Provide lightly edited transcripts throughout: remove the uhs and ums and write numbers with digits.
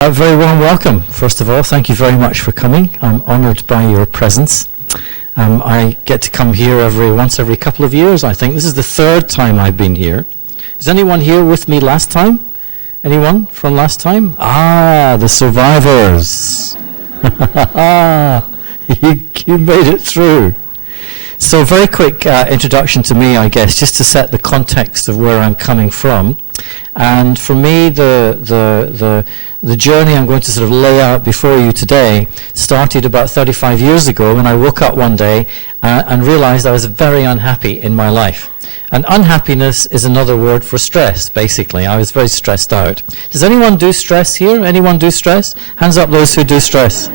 A very warm welcome, first of all. Thank you very much for coming. I'm honoured by your presence. I get to come here once every couple of years, I think. This is the third time I've been here. Is anyone here with me last time? Anyone from last time? Ah, the survivors. You made it through. So very quick introduction to me, I guess, just to set the context of where I'm coming from. And for me, the journey I'm going to sort of lay out before you today started about 35 years ago when I woke up one day and realized I was very unhappy in my life. And unhappiness is another word for stress, basically. I was very stressed out. Does anyone do stress here? Anyone do stress? Hands up those who do stress.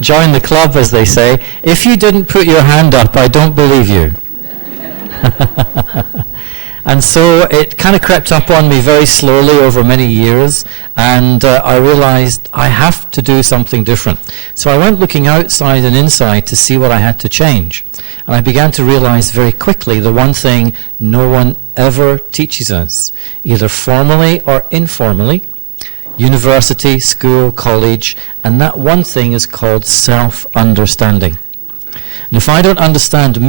Join the club, as they say. If you didn't put your hand up, I don't believe you. And so it kind of crept up on me very slowly over many years, and I realized I have to do something different. So I went looking outside and inside to see what I had to change. And I began to realize very quickly the one thing no one ever teaches us, either formally or informally, university, school, college, and that one thing is called self-understanding. And if I don't understand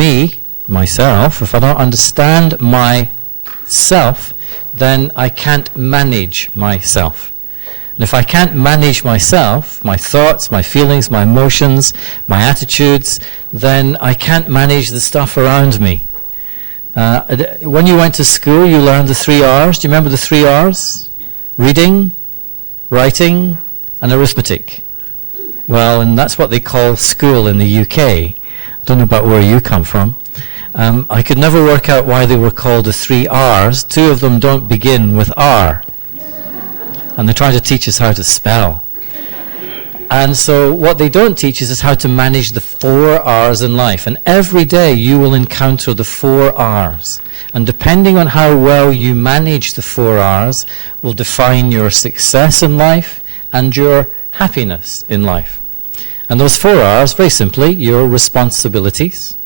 myself, if I don't understand myself, then I can't manage myself. And if I can't manage myself, my thoughts, my feelings, my emotions, my attitudes, then I can't manage the stuff around me. When you went to school, you learned the 3 R's. Do you remember the 3 R's? Reading, writing, and arithmetic. Well, and that's what they call school in the UK. I don't know about where you come from. I could never work out why they were called the 3 R's. 2 of them don't begin with R. And they're trying to teach us how to spell. And so what they don't teach us is how to manage the 4 R's in life. And every day you will encounter the 4 R's. And depending on how well you manage the 4 R's will define your success in life and your happiness in life. And those 4 R's, very simply, your responsibilities.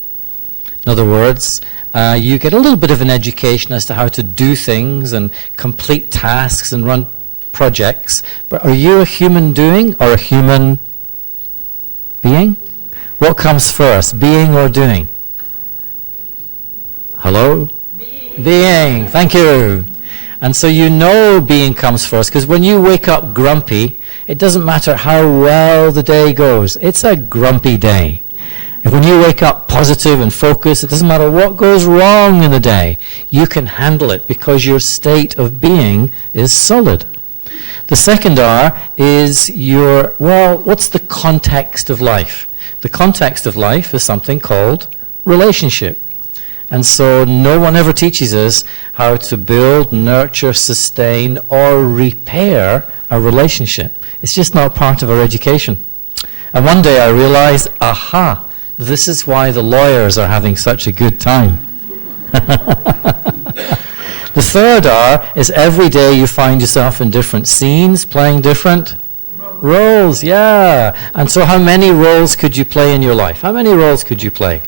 In other words, you get a little bit of an education as to how to do things and complete tasks and run projects. But are you a human doing or a human being? What comes first, being or doing? Hello? Being. Thank you. And so you know being comes first, because when you wake up grumpy, it doesn't matter how well the day goes. It's a grumpy day. And when you wake up positive and focused, it doesn't matter what goes wrong in the day. You can handle it because your state of being is solid. The second R is what's the context of life? The context of life is something called relationship. And so no one ever teaches us how to build, nurture, sustain, or repair a relationship. It's just not part of our education. And one day I realized, this is why the lawyers are having such a good time. The third R is every day you find yourself in different scenes, playing different roles. Yeah. And so how many roles could you play in your life? How many roles could you play?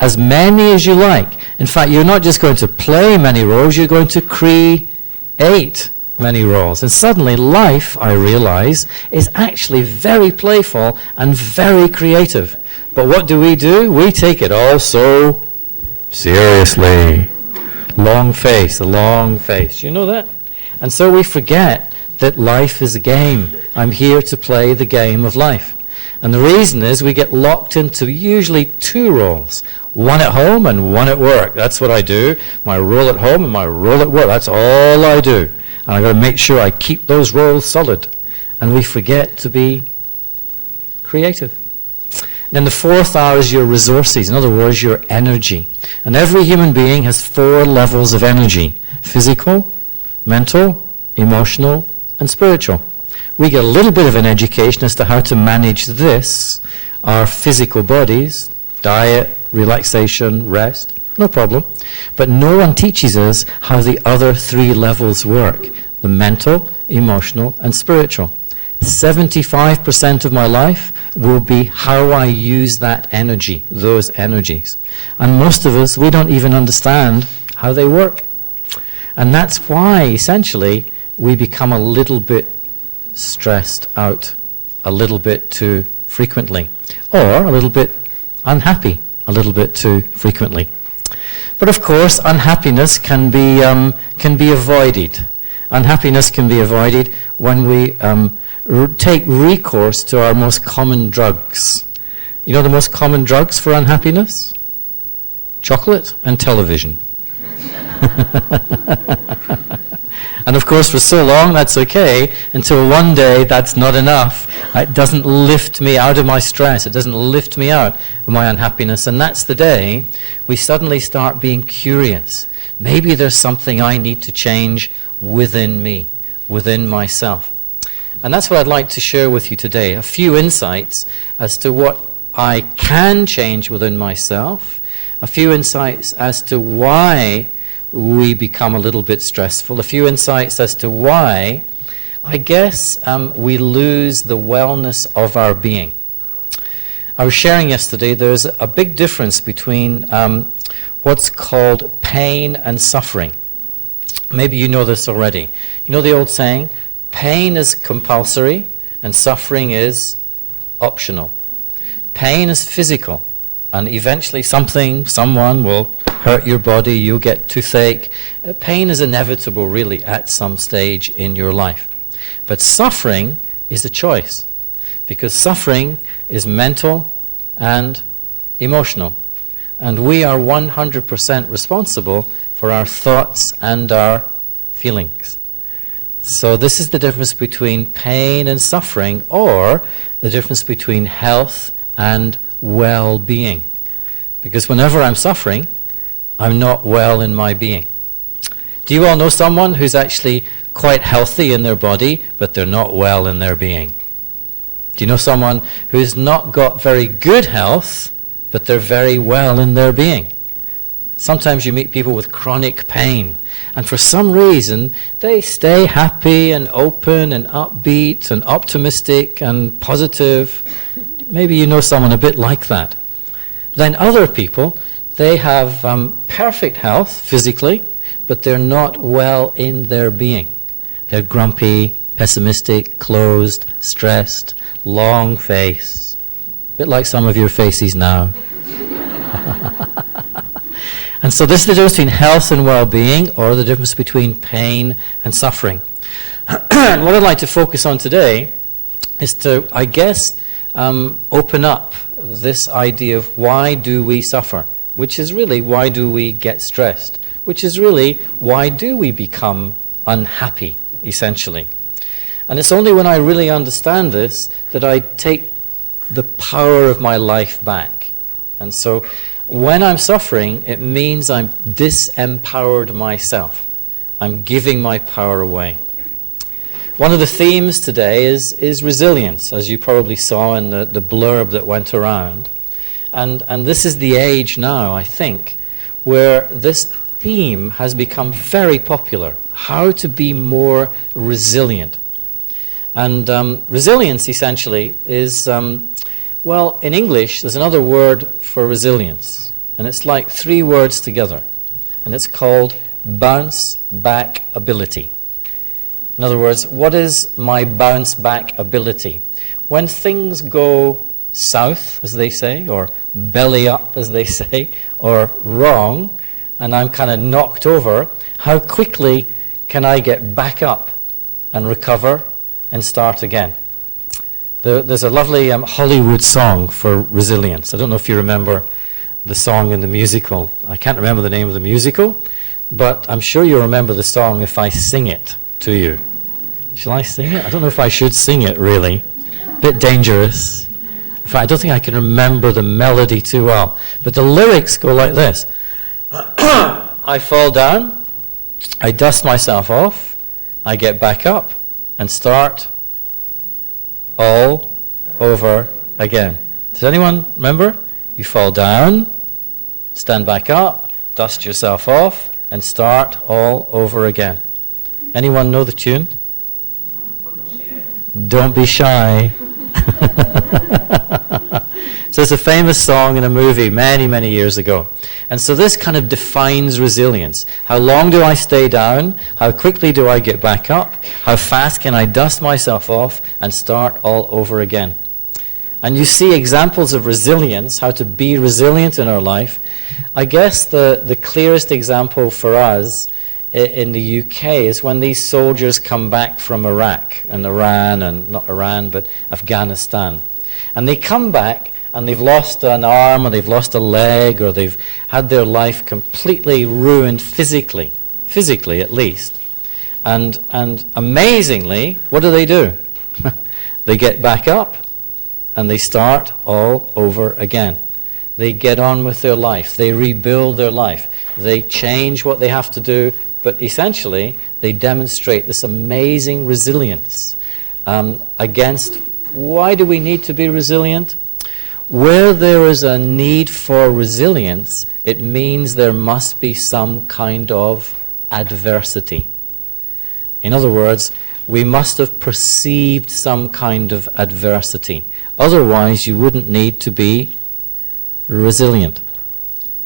As many as you like. In fact, you're not just going to play many roles, you're going to create many roles. And suddenly life, I realize, is actually very playful and very creative. But what do? We take it all so seriously. Long face, a long face. You know that? And so we forget that life is a game. I'm here to play the game of life. And the reason is we get locked into usually 2 roles. One at home and one at work. That's what I do. My role at home and my role at work. That's all I do. And I've got to make sure I keep those roles solid. And we forget to be creative. Then the 4th R is your resources. In other words, your energy. And every human being has 4 levels of energy. Physical, mental, emotional, and spiritual. We get a little bit of an education as to how to manage this, our physical bodies, diet, relaxation, rest, no problem. But no one teaches us how the other 3 levels work, the mental, emotional, and spiritual. 75% of my life will be how I use that energy, those energies. And most of us, we don't even understand how they work. And that's why, essentially, we become a little bit stressed out a little bit too frequently, or a little bit unhappy a little bit too frequently. But of course, unhappiness can be avoided. Unhappiness can be avoided when we take recourse to our most common drugs. You know the most common drugs for unhappiness? Chocolate and television. And of course, for so long, that's okay, until one day that's not enough. It doesn't lift me out of my stress. It doesn't lift me out of my unhappiness. And that's the day we suddenly start being curious. Maybe there's something I need to change within me, within myself. And that's what I'd like to share with you today. A few insights as to what I can change within myself. A few insights as to why we become a little bit stressful. A few insights as to why, I guess, we lose the wellness of our being. I was sharing yesterday, there's a big difference between what's called pain and suffering. Maybe you know this already. You know the old saying, pain is compulsory and suffering is optional. Pain is physical, and eventually someone will hurt your body, you'll get toothache. Pain is inevitable, really, at some stage in your life. But suffering is a choice, because suffering is mental and emotional. And we are 100% responsible for our thoughts and our feelings. So this is the difference between pain and suffering, or the difference between health and well-being. Because whenever I'm suffering, I'm not well in my being. Do you all know someone who's actually quite healthy in their body, but they're not well in their being? Do you know someone who's not got very good health, but they're very well in their being? Sometimes you meet people with chronic pain, and for some reason, they stay happy and open and upbeat and optimistic and positive. Maybe you know someone a bit like that. Then other people, they have perfect health physically, but they're not well in their being. They're grumpy, pessimistic, closed, stressed, long face. A bit like some of your faces now. And so this is the difference between health and well-being, or the difference between pain and suffering. And what I'd like to focus on today is to, I guess, open up this idea of why do we suffer, which is really why do we get stressed, which is really why do we become unhappy, essentially. And it's only when I really understand this that I take the power of my life back. And so when I'm suffering, it means I'm disempowered myself. I'm giving my power away. One of the themes today is resilience, as you probably saw in the blurb that went around. And this is the age now, I think, where this theme has become very popular. How to be more resilient. And resilience, essentially, is, well, in English, there's another word for resilience. And it's like 3 words together. And it's called bounce back ability. In other words, what is my bounce back ability? When things go south, as they say, or belly up, as they say, or wrong, and I'm kind of knocked over, how quickly can I get back up and recover and start again? There's a lovely Hollywood song for resilience. I don't know if you remember the song in the musical. I can't remember the name of the musical, but I'm sure you'll remember the song if I sing it to you. Shall I sing it? I don't know if I should sing it, really. A bit dangerous. In fact, I don't think I can remember the melody too well. But the lyrics go like this. I fall down, I dust myself off, I get back up and start all over again. Does anyone remember? You fall down, stand back up, dust yourself off, and start all over again. Anyone know the tune? Don't be shy. So it's a famous song in a movie many, many years ago. And so this kind of defines resilience. How long do I stay down? How quickly do I get back up? How fast can I dust myself off and start all over again? And you see examples of resilience, how to be resilient in our life. I guess the clearest example for us in the UK is when these soldiers come back from Iraq and Iran, and not Iran, but Afghanistan. And they come back and they've lost an arm, or they've lost a leg, or they've had their life completely ruined physically at least. And amazingly, what do? They get back up and they start all over again. They get on with their life. They rebuild their life. They change what they have to do, but essentially they demonstrate this amazing resilience against. Why do we need to be resilient? Where there is a need for resilience, it means there must be some kind of adversity. In other words, we must have perceived some kind of adversity. Otherwise, you wouldn't need to be resilient.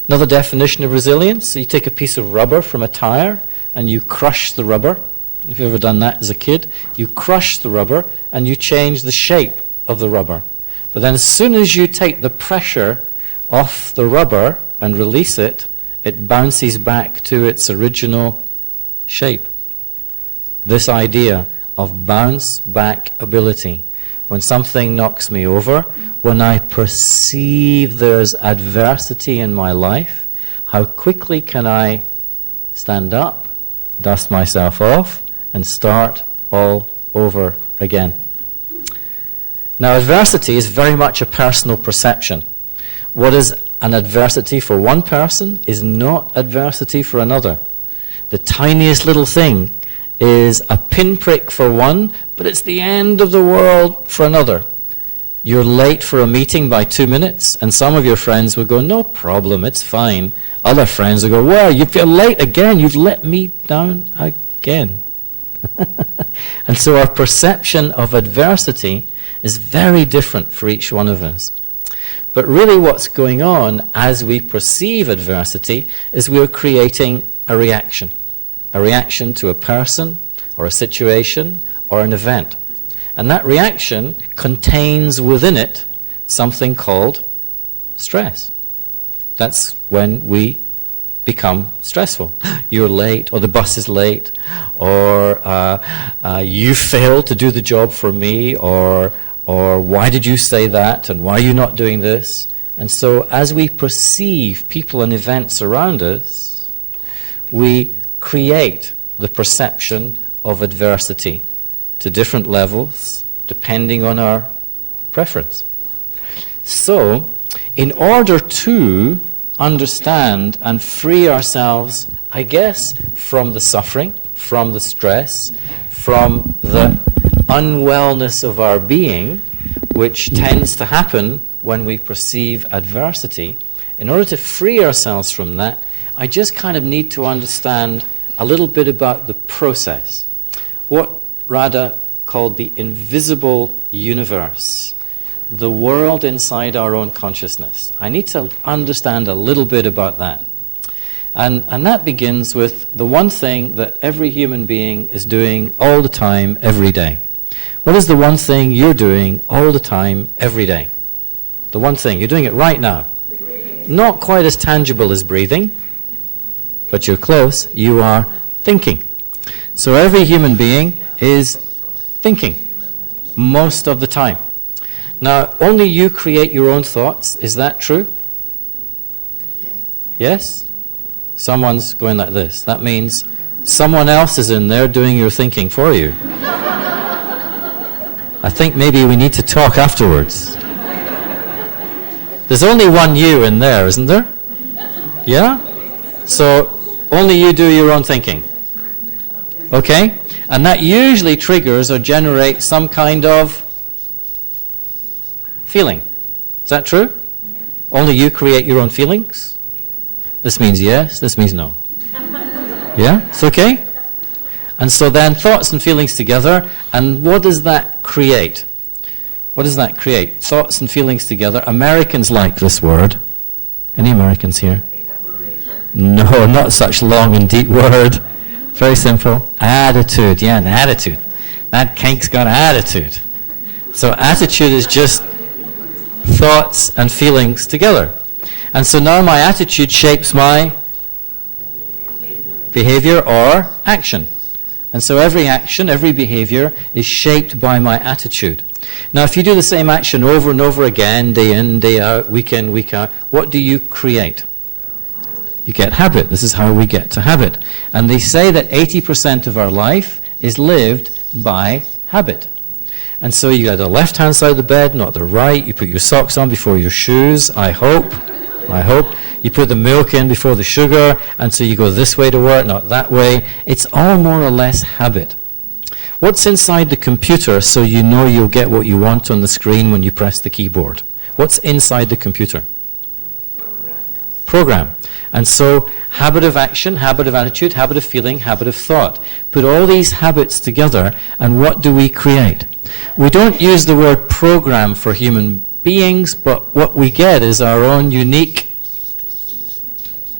Another definition of resilience, you take a piece of rubber from a tire and you crush the rubber. If you've ever done that as a kid, you crush the rubber and you change the shape of the rubber. But then as soon as you take the pressure off the rubber and release it, it bounces back to its original shape. This idea of bounce back ability. When something knocks me over, when I perceive there's adversity in my life, how quickly can I stand up, dust myself off, and start all over again? Now, adversity is very much a personal perception. What is an adversity for one person is not adversity for another. The tiniest little thing is a pinprick for one, but it's the end of the world for another. You're late for a meeting by 2 minutes, and some of your friends will go, no problem, it's fine. Other friends will go, well, you're late again, you've let me down again. And so our perception of adversity is very different for each one of us. But really what's going on as we perceive adversity is we're creating a reaction to a person or a situation or an event. And that reaction contains within it something called stress. That's when we become stressful. You're late, or the bus is late, or you failed to do the job for me, or why did you say that, and why are you not doing this? And so as we perceive people and events around us, we create the perception of adversity to different levels, depending on our preference. So, in order to understand and free ourselves, I guess, from the suffering, from the stress, from the unwellness of our being, which tends to happen when we perceive adversity, in order to free ourselves from that, I just kind of need to understand a little bit about the process. What Radha called the invisible universe, the world inside our own consciousness. I need to understand a little bit about that. And that begins with the one thing that every human being is doing all the time, every day. What is the one thing you're doing all the time, every day? The one thing. You're doing it right now. Breathing. Not quite as tangible as breathing, but you're close. You are thinking. So every human being is thinking most of the time. Now, only you create your own thoughts. Is that true? Yes. Yes? Someone's going like this. That means someone else is in there doing your thinking for you. I think maybe we need to talk afterwards. There's only one you in there, isn't there? Yeah? So only you do your own thinking. Okay? And that usually triggers or generates some kind of feeling. Is that true? Only you create your own feelings? This means yes, this means no. Yeah? It's okay? And so then thoughts and feelings together, and what does that create? What does that create? Thoughts and feelings together. Americans like this word. Any Americans here? No, not such long and deep word. Very simple. Attitude. Yeah, an attitude. That cake's got attitude. So attitude is just thoughts and feelings together. And so now my attitude shapes my behavior or action. And so every action, every behavior is shaped by my attitude. Now if you do the same action over and over again, day in, day out, week in, week out, what do you create? You get habit. This is how we get to habit. And they say that 80% of our life is lived by habit. And so you got the left-hand side of the bed, not the right. You put your socks on before your shoes, I hope. You put the milk in before the sugar, and so you go this way to work, not that way. It's all more or less habit. What's inside the computer so you know you'll get what you want on the screen when you press the keyboard? What's inside the computer? Program. And so habit of action, habit of attitude, habit of feeling, habit of thought. Put all these habits together, and what do we create? We don't use the word program for human beings, but what we get is our own unique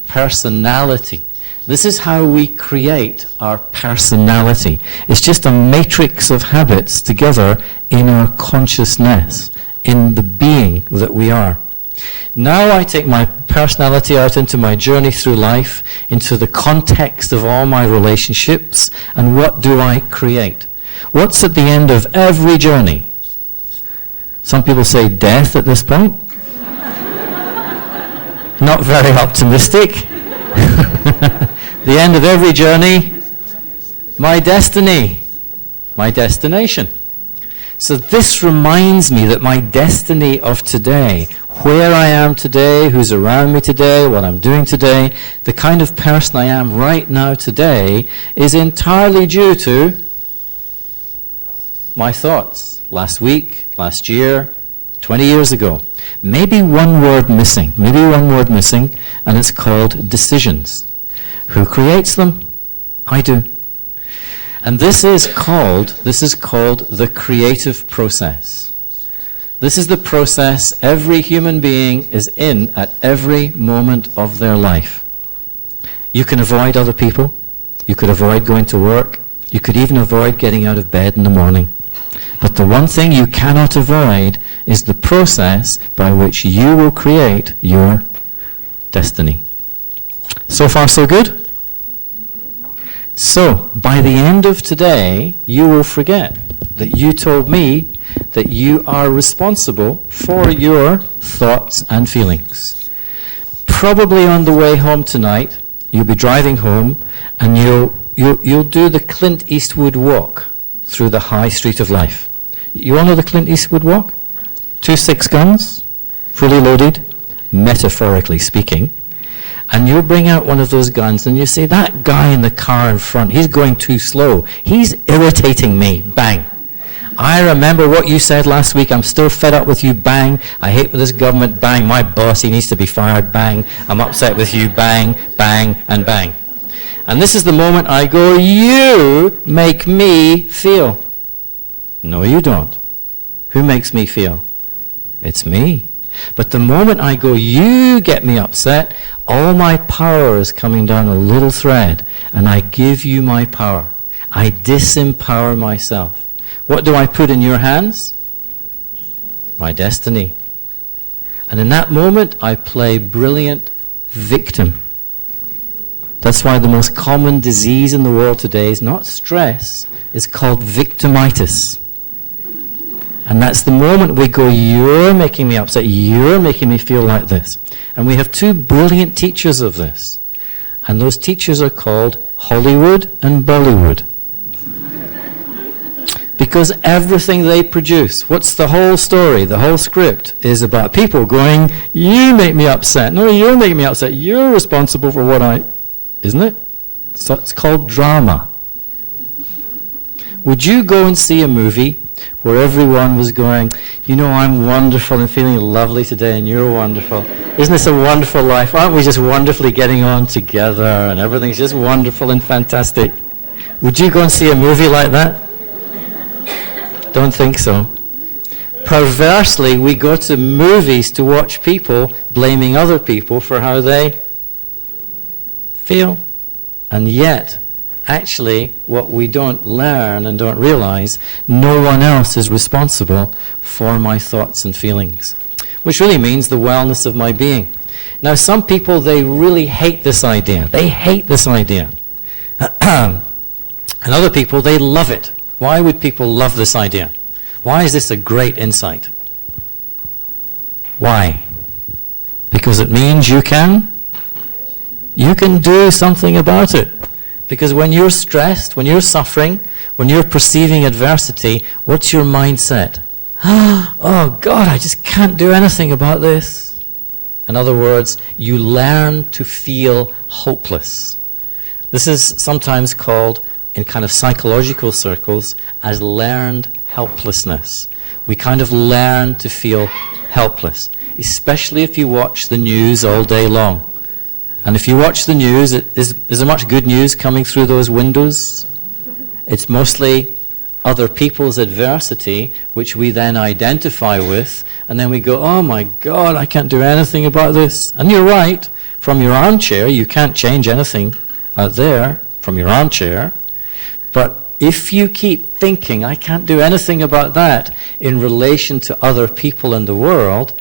personality. This is how we create our personality. It's just a matrix of habits together in our consciousness, in the being that we are. Now I take my personality out into my journey through life, into the context of all my relationships, and what do I create? What's at the end of every journey? Some people say death at this point. Not very optimistic. The end of every journey, my destiny, my destination. So this reminds me that my destiny of today, where I am today, who's around me today, what I'm doing today, the kind of person I am right now today is entirely due to my thoughts last week, last year, 20 years ago. Maybe one word missing, and it's called decisions. Who creates them? I do. And this is called the creative process. This is the process every human being is in at every moment of their life. You can avoid other people. You could avoid going to work. You could even avoid getting out of bed in the morning. But the one thing you cannot avoid is the process by which you will create your destiny. So far, so good? So, by the end of today, you will forget that you told me that you are responsible for your thoughts and feelings. Probably on the way home tonight, you'll be driving home, and you'll do the Clint Eastwood walk through the high street of life. You all know the Clint Eastwood walk? 2 6 guns, fully loaded, metaphorically speaking. And you'll bring out one of those guns and you say, that guy in the car in front, he's going too slow. He's irritating me. Bang. I remember what you said last week. I'm still fed up with you. Bang. I hate with this government. Bang. My boss, he needs to be fired. Bang. I'm upset with you. Bang, bang, and bang. And this is the moment I go, you make me feel. No, you don't. Who makes me feel? It's me. But the moment I go, you get me upset, all my power is coming down a little thread, and I give you my power. I disempower myself. What do I put in your hands? My destiny. And in that moment, I play brilliant victim. That's why the most common disease in the world today is not stress, it's called victimitis. And that's the moment we go, you're making me upset, you're making me feel like this. And we have 2 brilliant teachers of this. And those teachers are called Hollywood and Bollywood. Because everything they produce, what's the whole story, the whole script, is about people going, you make me upset. No, you're making me upset. You're responsible for what I... Isn't it? So it's called drama. Would you go and see a movie where everyone was going, you know, I'm wonderful and feeling lovely today and you're wonderful. Isn't this a wonderful life? Aren't we just wonderfully getting on together and everything's just wonderful and fantastic? Would you go and see a movie like that? Don't think so. perversely, we go to movies to watch people blaming other people for how they feel. And yet, actually, what we don't learn and don't realize, no one else is responsible for my thoughts and feelings, which really means the wellness of my being. Now, some people, they really hate this idea. They hate this idea. And other people, they love it. Why would people love this idea? Why is this a great insight? Why? Because it means you can do something about it. Because when you're stressed, when you're suffering, when you're perceiving adversity, what's your mindset? Oh God, I just can't do anything about this. In other words, you learn to feel hopeless. This is sometimes called, in kind of psychological circles, as learned helplessness. We kind of learn to feel helpless, especially if you watch the news all day long. And if you watch the news, is there much good news coming through those windows? It's mostly other people's adversity, which we then identify with, and then we go, oh my God, I can't do anything about this. And you're right, from your armchair, you can't change anything out there from your armchair. But if you keep thinking, I can't do anything about that in relation to other people in the world,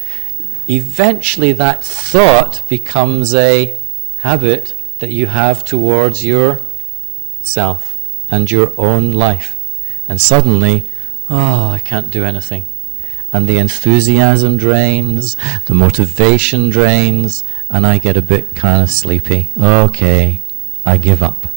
eventually that thought becomes a habit that you have towards yourself and your own life. And suddenly, oh, I can't do anything. And the enthusiasm drains, the motivation drains, and I get a bit kind of sleepy. Okay, I give up.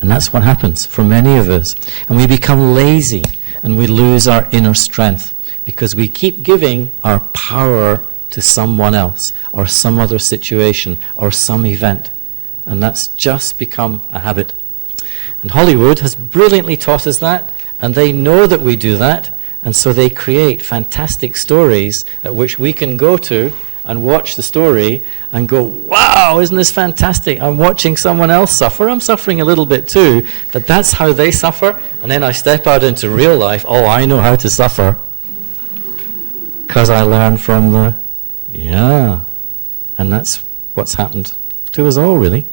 And that's what happens for many of us. And we become lazy, and we lose our inner strength, because we keep giving our power to someone else, or some other situation, or some event. And that's just become a habit. And Hollywood has brilliantly taught us that, and they know that we do that, and so they create fantastic stories at which we can go to and watch the story and go, wow, isn't this fantastic? I'm watching someone else suffer. I'm suffering a little bit too, but that's how they suffer. And then I step out into real life. Oh, I know how to suffer because I learned from the, and that's what's happened to us all, really.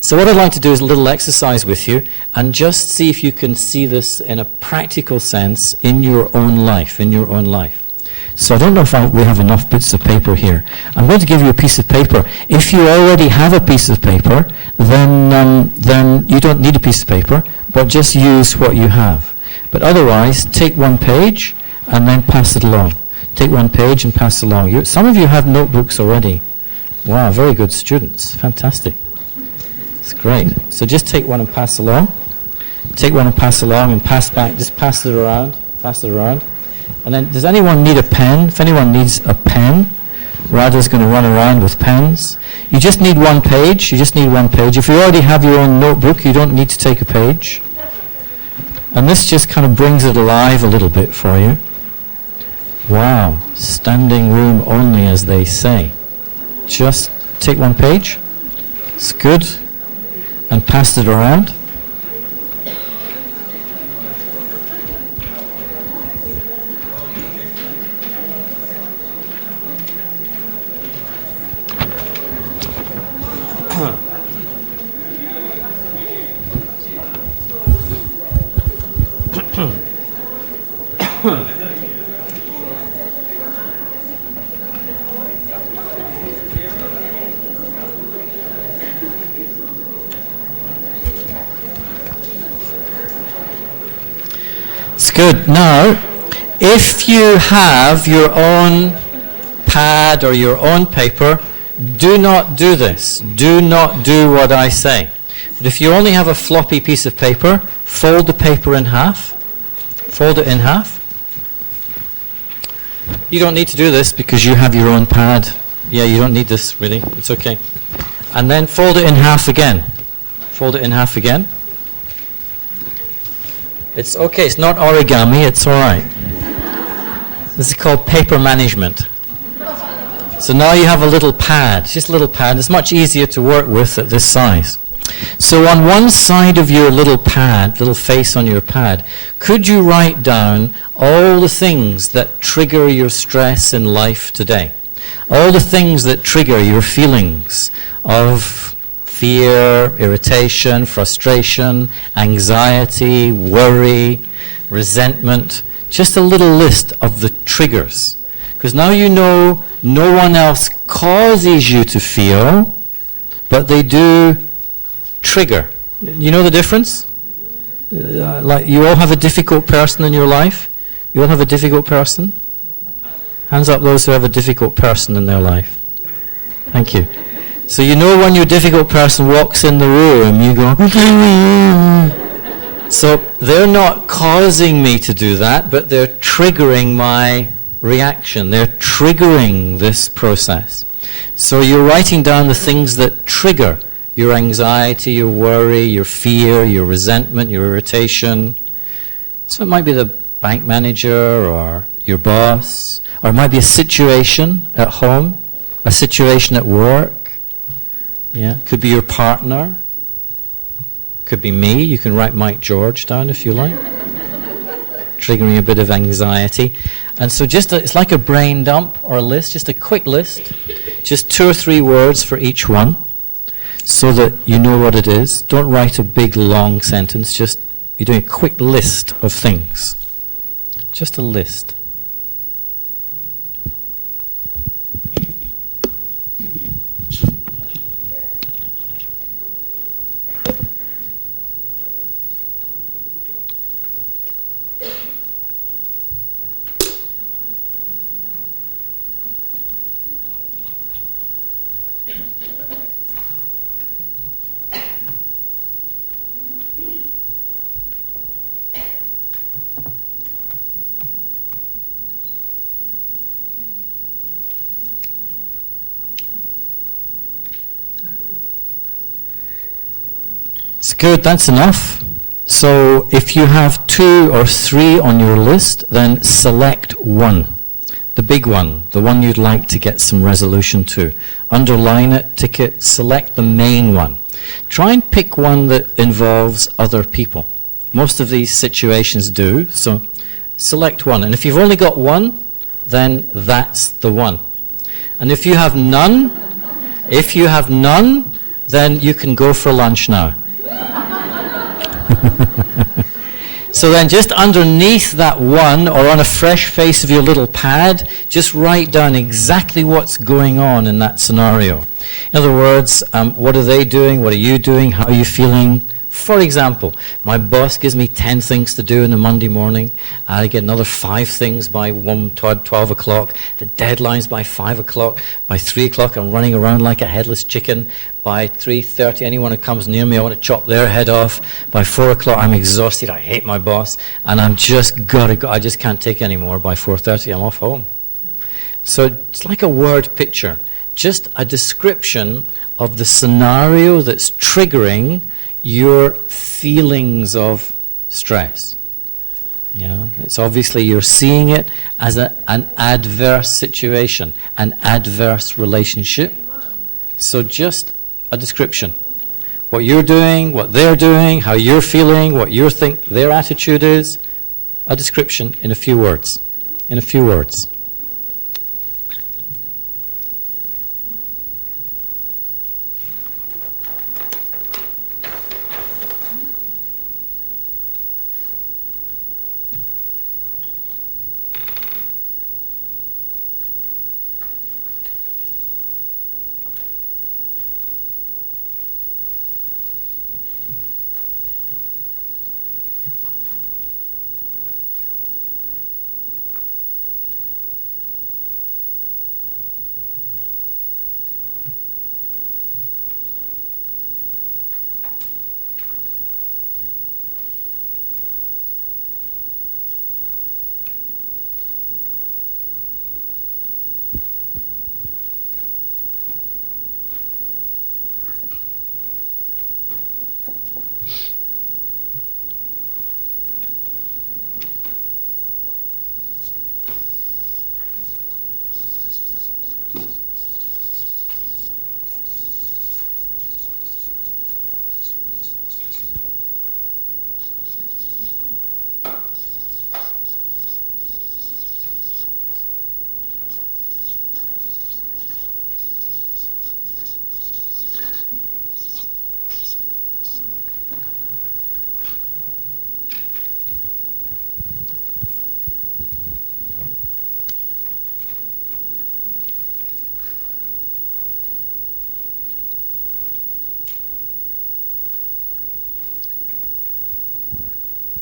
So what I'd like to do is a little exercise with you and just see if you can see this in a practical sense in your own life, So I don't know if we have enough bits of paper here. I'm going to give you a piece of paper. If you already have a piece of paper, then you don't need a piece of paper, but just use what you have. But otherwise, take one page and then pass it along. Take one page and pass it along. Some of you have notebooks already. Wow, very good students. Fantastic. It's great. So just take one and pass along. Take one and pass along and pass back. Just pass it around. Pass it around. And then, does anyone need a pen? If anyone needs a pen, Radha's going to run around with pens. You just need one page. You just need one page. If you already have your own notebook, you don't need to take a page. And this just kind of brings it alive a little bit for you. Wow. Standing room only, as they say. Just take one page. It's good. And pass it around. It's good. Now, if you have your own pad or your own paper, do not do this. Do not do what I say. But if you only have a floppy piece of paper, fold the paper in half. Fold it in half. You don't need to do this because you have your own pad. Yeah, you don't need this, really. It's okay. And then fold it in half again. Fold it in half again. It's okay. It's not origami. It's all right. This is called paper management. So now you have a little pad. Just a little pad. It's much easier to work with at this size. So on one side of your little pad, little face on your pad, could you write down all the things that trigger your stress in life today? All the things that trigger your feelings of fear, irritation, frustration, anxiety, worry, resentment. Just a little list of the triggers. Because now you know no one else causes you to feel, but they do trigger. You know the difference? Like you all have a difficult person in your life? You all have a difficult person? Hands up those who have a difficult person in their life. Thank you. So you know when your difficult person walks in the room, you go, so they're not causing me to do that, but they're triggering my reaction. They're triggering this process. So you're writing down the things that trigger your anxiety, your worry, your fear, your resentment, your irritation. So it might be the bank manager or your boss, or it might be a situation at home, a situation at work. Yeah, could be your partner. Could be me. You can write Mike George down if you like. Triggering a bit of anxiety. And so it's like a brain dump or a list, just a quick list. Just 2 or 3 words for each one so that you know what it is. Don't write a big long sentence. Just you're doing a quick list of things. Just a list. It's good, that's enough. So if you have 2 or 3 on your list, then select one. The big one, the one you'd like to get some resolution to. Underline it, tick it, select the main one. Try and pick one that involves other people. Most of these situations do, so select one. And if you've only got one, then that's the one. And if you have none, then you can go for lunch now. So then just underneath that one, or on a fresh face of your little pad, just write down exactly what's going on in that scenario. In other words, what are they doing? What are you doing? How are you feeling? For example, my boss gives me 10 things to do in a Monday morning. I get another 5 things by 12 o'clock. The deadline's by 5 o'clock. By 3 o'clock, I'm running around like a headless chicken. By 3:30, anyone who comes near me, I want to chop their head off. By 4 o'clock, I'm exhausted. I hate my boss. And I'm just got to go. I just can't take anymore. By 4:30, I'm off home. So it's like a word picture. Just a description of the scenario that's triggering your feelings of stress. Yeah, it's obviously you're seeing it as an adverse situation, an adverse relationship. So just a description. What you're doing, what they're doing, how you're feeling, what you think their attitude is. A description in a few words. In a few words.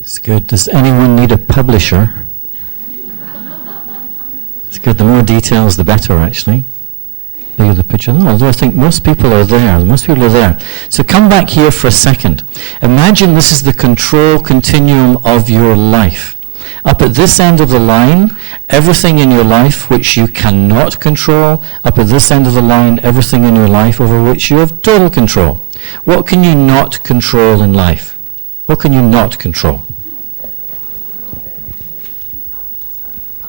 It's good. Does anyone need a publisher? It's good. The more details, the better, actually. Look at the picture. No, although I think most people are there. Most people are there. So come back here for a second. Imagine this is the control continuum of your life. Up at this end of the line, everything in your life which you cannot control. Up at this end of the line, everything in your life over which you have total control. What can you not control in life? What can you not control?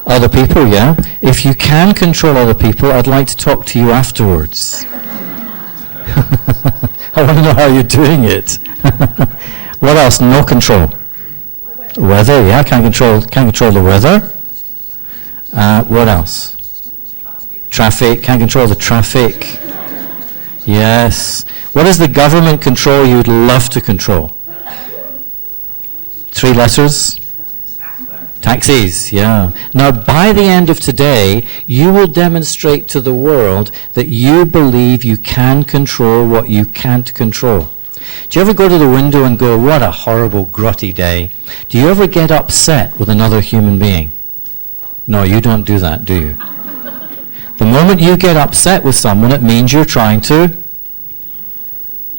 Other people, yeah. If you can control other people, I'd like to talk to you afterwards. I want to know how you're doing it. What else? No control. Weather, yeah. Can't control the weather. What else? Traffic. Can't control the traffic. Yes. What is the government control you'd love to control? 3 letters. Taxis, yeah. Now, by the end of today, you will demonstrate to the world that you believe you can control what you can't control. Do you ever go to the window and go, what a horrible, grotty day? Do you ever get upset with another human being? No, you don't do that, do you? The moment you get upset with someone, it means you're trying to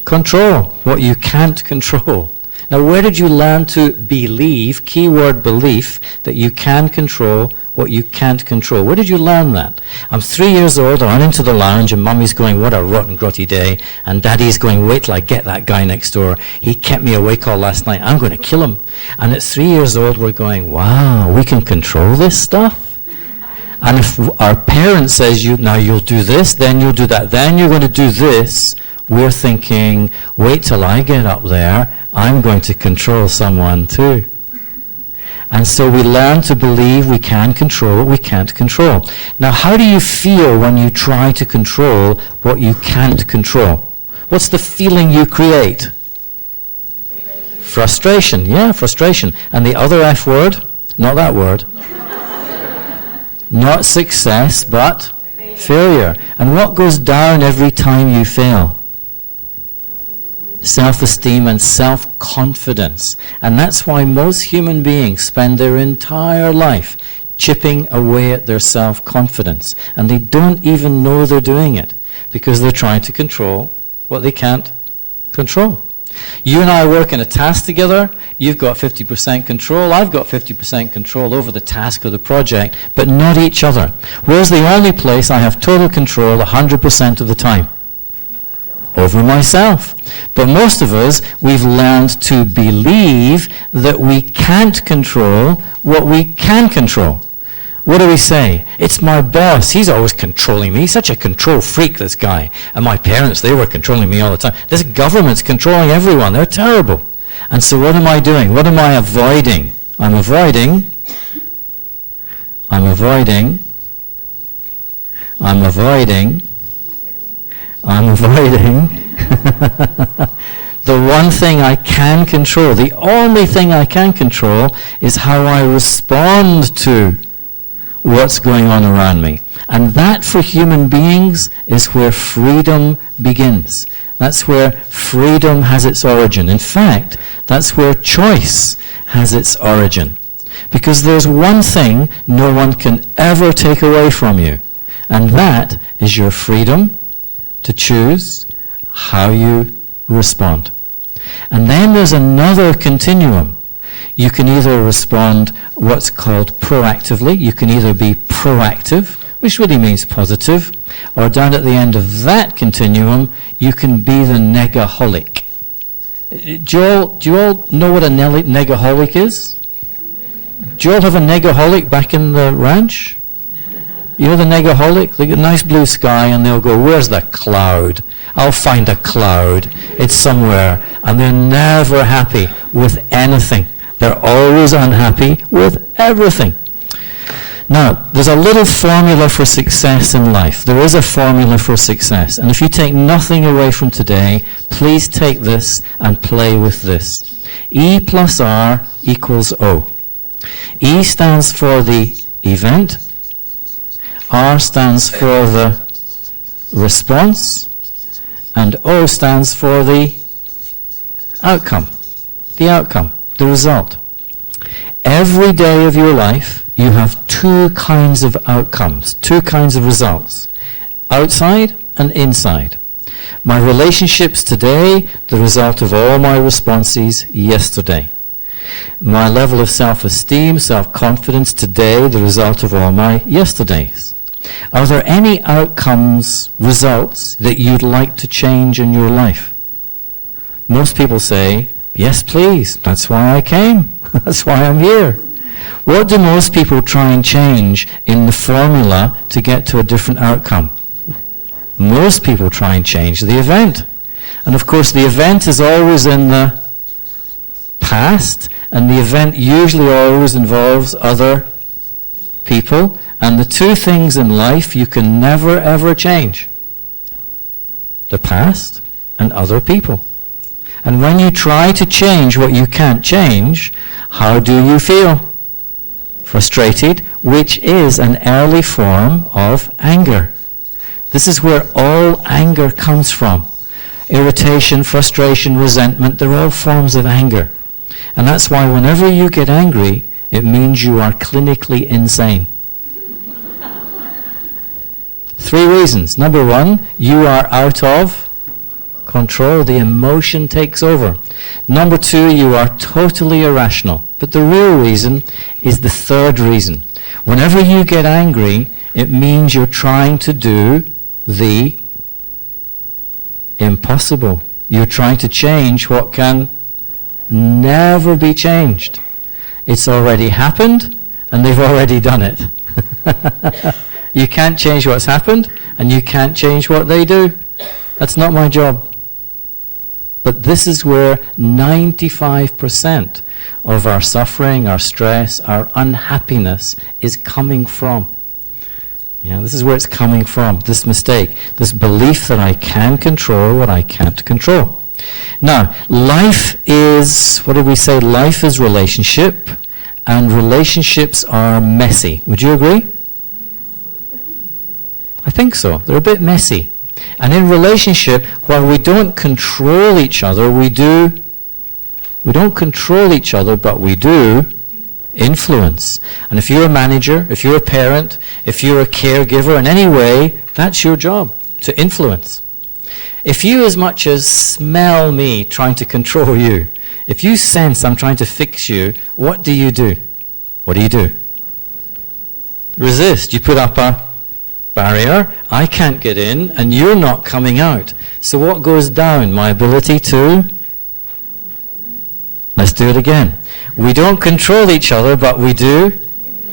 control what you can't control. Now, where did you learn to believe, keyword belief, that you can control what you can't control? Where did you learn that? I'm 3 years old, I run into the lounge, and Mummy's going, what a rotten, grotty day, and Daddy's going, wait till I get that guy next door. He kept me awake all last night. I'm going to kill him. And at 3 years old, we're going, wow, we can control this stuff? And if our parent says, now you'll do this, then you'll do that, then you're going to do this, we're thinking, wait till I get up there, I'm going to control someone too. And so we learn to believe we can control what we can't control. Now, how do you feel when you try to control what you can't control? What's the feeling you create? Frustration. Yeah, frustration. And the other F word? Not that word. Not success, but failure. And what goes down every time you fail? Self-esteem and self-confidence. And that's why most human beings spend their entire life chipping away at their self-confidence. And they don't even know they're doing it because they're trying to control what they can't control. You and I work in a task together. You've got 50% control. I've got 50% control over the task or the project, but not each other. Where's the only place I have total control 100% of the time? Over myself. But most of us, we've learned to believe that we can't control what we can control. What do we say? It's my boss. He's always controlling me. He's such a control freak, this guy. And my parents, they were controlling me all the time. This government's controlling everyone. They're terrible. And so what am I doing? What am I avoiding? I'm avoiding the one thing I can control. The only thing I can control is how I respond to what's going on around me. And that, for human beings, is where freedom begins. That's where freedom has its origin. In fact, that's where choice has its origin. Because there's one thing no one can ever take away from you, and that is your freedom to choose how you respond. And then there's another continuum. You can either respond what's called proactively. You can either be proactive, which really means positive, or down at the end of that continuum, you can be the negaholic. Do you all know what a negaholic is? Do you all have a negaholic back in the ranch? You know the negaholic? They get a nice blue sky and they'll go, where's the cloud? I'll find a cloud. It's somewhere. And they're never happy with anything. They're always unhappy with everything. Now, there's a little formula for success in life. There is a formula for success. And if you take nothing away from today, please take this and play with this. E plus R equals O. E stands for the event. R stands for the response. And O stands for the outcome. The outcome, the result. Every day of your life, you have two kinds of outcomes, two kinds of results, outside and inside. My relationships today, the result of all my responses yesterday. My level of self-esteem, self-confidence today, the result of all my yesterdays. Are there any outcomes, results, that you'd like to change in your life? Most people say, yes, please, that's why I came. That's why I'm here. What do most people try and change in the formula to get to a different outcome? Most people try and change the event. And of course, the event is always in the past, and the event usually always involves other people. And the two things in life you can never, ever change: the past and other people. And when you try to change what you can't change, how do you feel? Frustrated, which is an early form of anger. This is where all anger comes from. Irritation, frustration, resentment, they're all forms of anger. And that's why whenever you get angry, it means you are clinically insane. 3 reasons. Number 1, you are out of control. The emotion takes over. Number 2, you are totally irrational. But the real reason is the 3rd reason. Whenever you get angry, it means you're trying to do the impossible. You're trying to change what can never be changed. It's already happened, and they've already done it. You can't change what's happened, and you can't change what they do. That's not my job. But this is where 95% of our suffering, our stress, our unhappiness is coming from. This is where it's coming from, this mistake, this belief that I can control what I can't control. Now, life is, what did we say? Life is relationship, and relationships are messy. Would you agree? I think so. They're a bit messy. And in relationship, while we don't control each other, we don't control each other, but we do influence. And if you're a manager, if you're a parent, if you're a caregiver in any way, that's your job, to influence. If you as much as smell me trying to control you, if you sense I'm trying to fix you, what do you do? What do you do? Resist. You put up a barrier. I can't get in, and you're not coming out. So what goes down? My ability to... Let's do it again. We don't control each other, but we do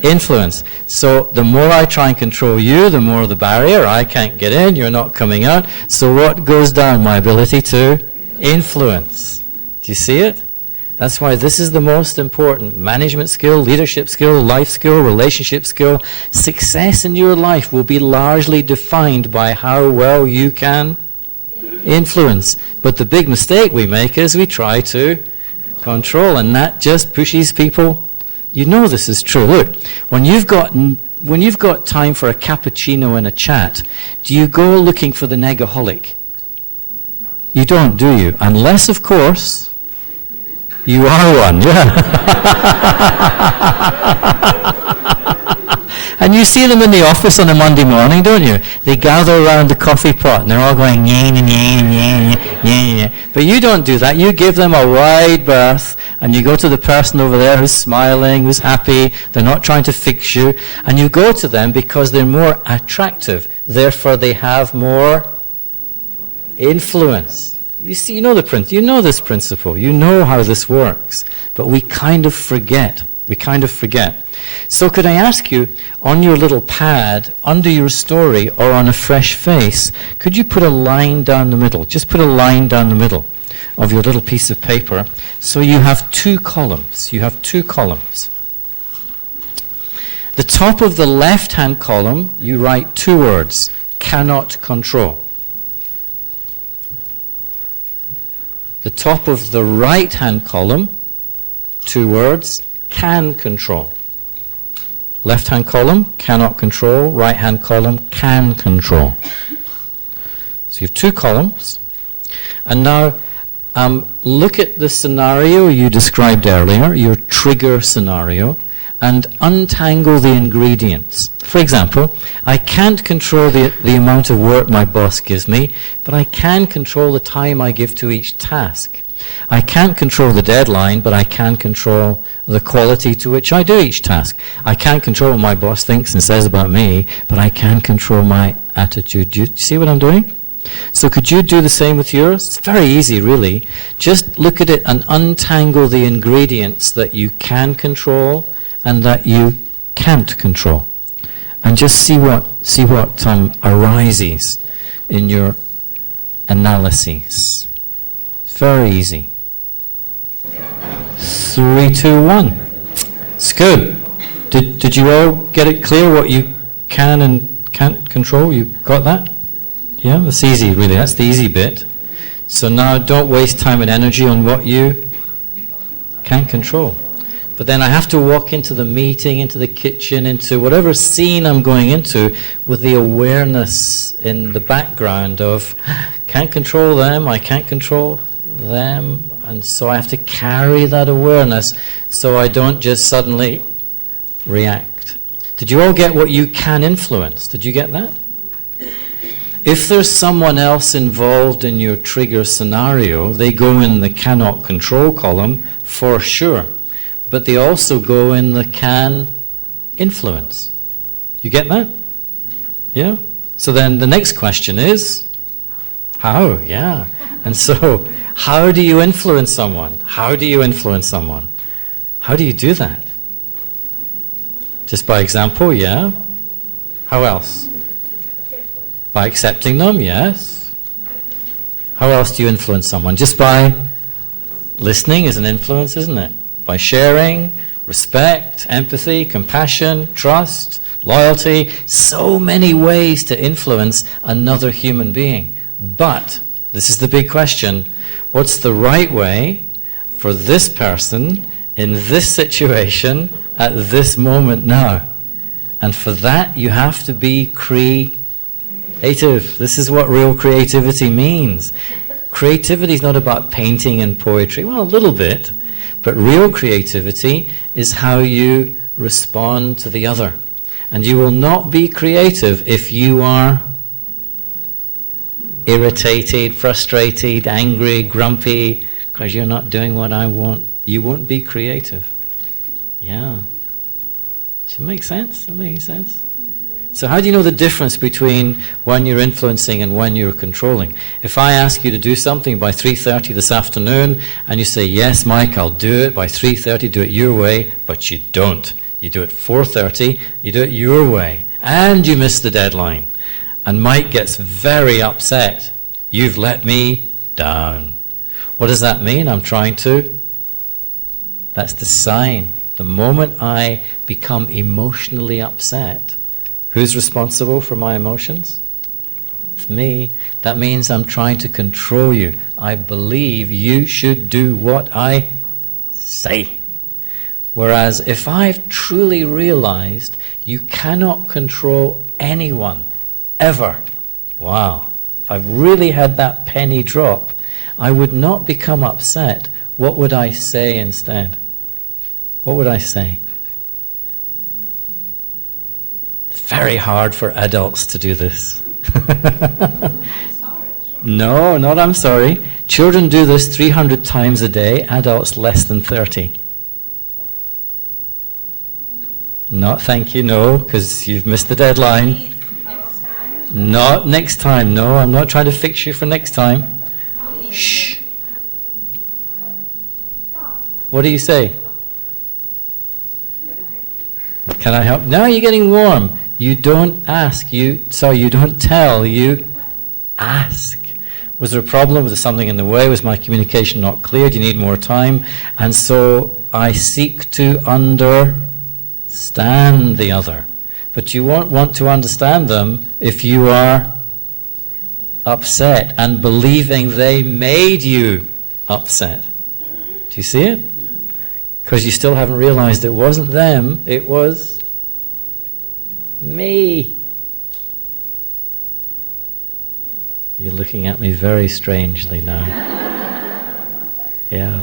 influence. So the more I try and control you, the more the barrier. I can't get in, you're not coming out. So what goes down? My ability to influence. Do you see it? That's why this is the most important management skill, leadership skill, life skill, relationship skill. Success in your life will be largely defined by how well you can influence. But the big mistake we make is we try to control, and that just pushes people. You know this is true. Look, when you've got time for a cappuccino and a chat, do you go looking for the negaholic? You don't, do you? Unless, of course, you are one, yeah. And you see them in the office on a Monday morning, don't you? They gather around the coffee pot and they're all going, yeah, yeah, yeah, yeah, yeah. But you don't do that. You give them a wide berth, and you go to the person over there who's smiling, who's happy, they're not trying to fix you, and you go to them because they're more attractive. Therefore, they have more influence. You see, you know this principle. You know how this works. But we kind of forget. So could I ask you, on your little pad, under your story, or on a fresh face, could you put a line down the middle? Just put a line down the middle of your little piece of paper. So you have 2 columns. The top of the left-hand column, you write 2 words: cannot control. The top of the right-hand column, 2 words: can control. Left-hand column, cannot control. Right-hand column, can control. So you have 2 columns. And now, Look at the scenario you described earlier, your trigger scenario, and untangle the ingredients. For example, I can't control the amount of work my boss gives me, but I can control the time I give to each task. I can't control the deadline, but I can control the quality to which I do each task. I can't control what my boss thinks and says about me, but I can control my attitude. Do you see what I'm doing? So could you do the same with yours? It's very easy, really. Just look at it and untangle the ingredients that you can control and that you can't control. And just see what arises in your analyses. It's very easy. 3, 2, 1. It's good. Did you all get it clear what you can and can't control? You got that? Yeah, that's easy, really. That's the easy bit. So now don't waste time and energy on what you can't control. But then I have to walk into the meeting, into the kitchen, into whatever scene I'm going into with the awareness in the background of can't control them, I can't control them, and so I have to carry that awareness so I don't just suddenly react. Did you all get what you can influence? Did you get that? If there's someone else involved in your trigger scenario, they go in the cannot control column for sure. But they also go in the can influence. You get that? Yeah? So then the next question is, how? Yeah. And so, how do you influence someone? How do you influence someone? How do you do that? Just by example, yeah? How else? By accepting them, yes. How else do you influence someone? Just by listening is an influence, isn't it? By sharing, respect, empathy, compassion, trust, loyalty, so many ways to influence another human being. But, this is the big question, what's the right way for this person in this situation at this moment now? And for that you have to be creative. This is what real creativity means. Creativity is not about painting and poetry, well, a little bit. But real creativity is how you respond to the other. And you will not be creative if you are irritated, frustrated, angry, grumpy, because you're not doing what I want. You won't be creative. Yeah. Does it make sense? That makes sense? So how do you know the difference between when you're influencing and when you're controlling? If I ask you to do something by 3:30 this afternoon, and you say, yes, Mike, I'll do it by 3:30, do it your way, but you don't. You do it 4:30, you do it your way, and you miss the deadline. And Mike gets very upset. You've let me down. What does that mean? I'm trying to? That's the sign. The moment I become emotionally upset, who's responsible for my emotions? It's me. That means I'm trying to control you. I believe you should do what I say. Whereas if I've truly realized you cannot control anyone, ever, wow, if I've really had that penny drop, I would not become upset. What would I say instead? What would I say? Very hard for adults to do this. No, not I'm sorry. Children do this 300 times a day, adults less than 30. Not thank you, no, because you've missed the deadline. Not next time, no, I'm not trying to fix you for next time. Shh. What do you say? Can I help? Now you're getting warm. You don't ask, you don't tell, you ask. Was there a problem? Was there something in the way? Was my communication not clear? Do you need more time? And so I seek to understand the other. But you won't want to understand them if you are upset and believing they made you upset. Do you see it? Because you still haven't realized it wasn't them, it was me. You're looking at me very strangely now. Yeah.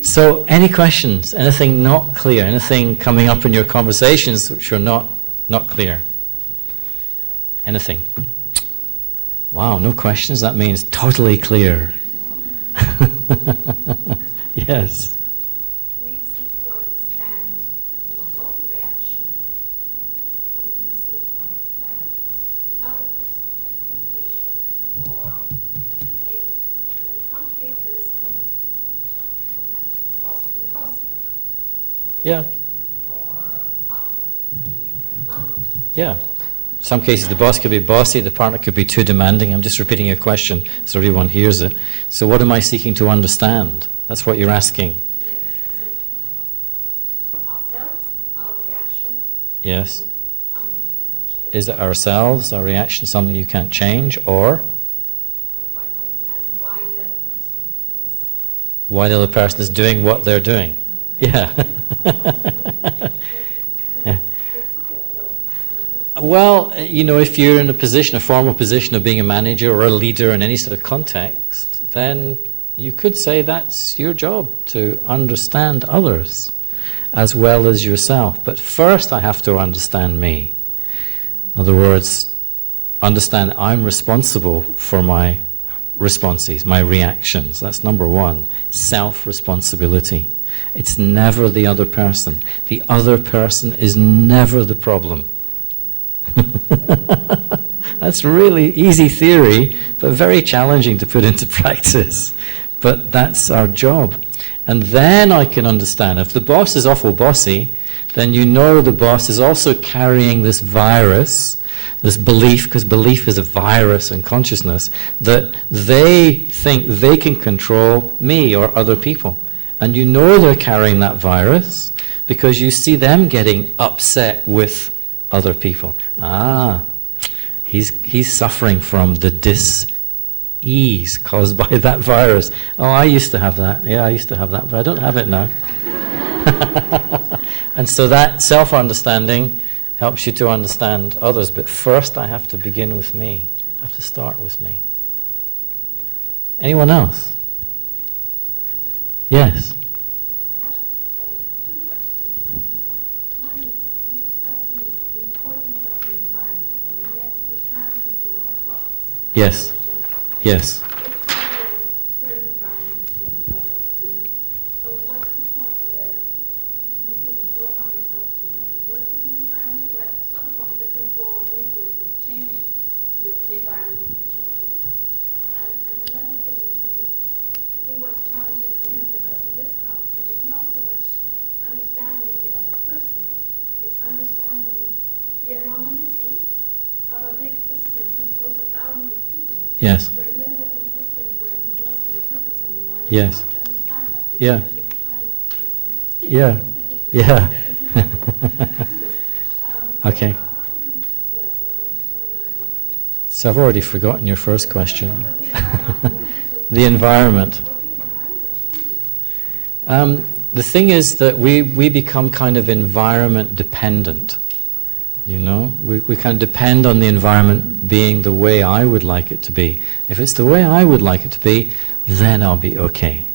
So, any questions? Anything not clear? Anything coming up in your conversations which are not clear? Anything? Wow, no questions? That means totally clear. Yes. Do you seek to understand your own reaction, or do you seek to understand the other person's expectation or behavior? Because in some cases, the boss will be bossy. Yeah. Or partner will be demanding. Yeah. Some cases the boss could be bossy, the partner could be too demanding. I'm just repeating your question so everyone hears it. So what am I seeking to understand? That's what you're asking. Yes. Is it ourselves, our reaction? Yes. Something we cannot change? Is it ourselves, our reaction, something you can't change, or Or trying to understand why the other person is... why the other person is doing what they're doing? Yeah. Well, you know, if you're in a formal position of being a manager or a leader in any sort of context, then you could say that's your job, to understand others as well as yourself. But first I have to understand me. In other words, understand I'm responsible for my responses, my reactions. That's number one. Self-responsibility. It's never the other person. The other person is never the problem. That's really easy theory, but very challenging to put into practice. But that's our job. And then I can understand, if the boss is awful bossy, then you know the boss is also carrying this virus, this belief, because belief is a virus in consciousness, that they think they can control me or other people. And you know they're carrying that virus because you see them getting upset with other people. Ah, he's suffering from the dis-ease caused by that virus. Oh, I used to have that. Yeah, I used to have that, but I don't have it now. And so that self-understanding helps you to understand others. But first I have to begin with me. I have to start with me. Anyone else? Yes. Yes. Yes. Certain environments than others. And so what's the point where you can work on yourself to maybe work with an environment, or at some point the control or the influence is changing the environment in which you operate? And another thing in terms of, I think what's challenging for many of us in this house is it's not so much understanding the other person, it's understanding the anonymity of a big system composed of thousands of people. Yes. Where you end up in systems where you don't see the purpose anymore. And Yes. you have to understand that. Yeah. You Yeah. Okay. So I've already forgotten your first question. The environment. The thing is that we become kind of environment dependent. You know, we kind of depend on the environment being the way I would like it to be. If it's the way I would like it to be, then I'll be okay.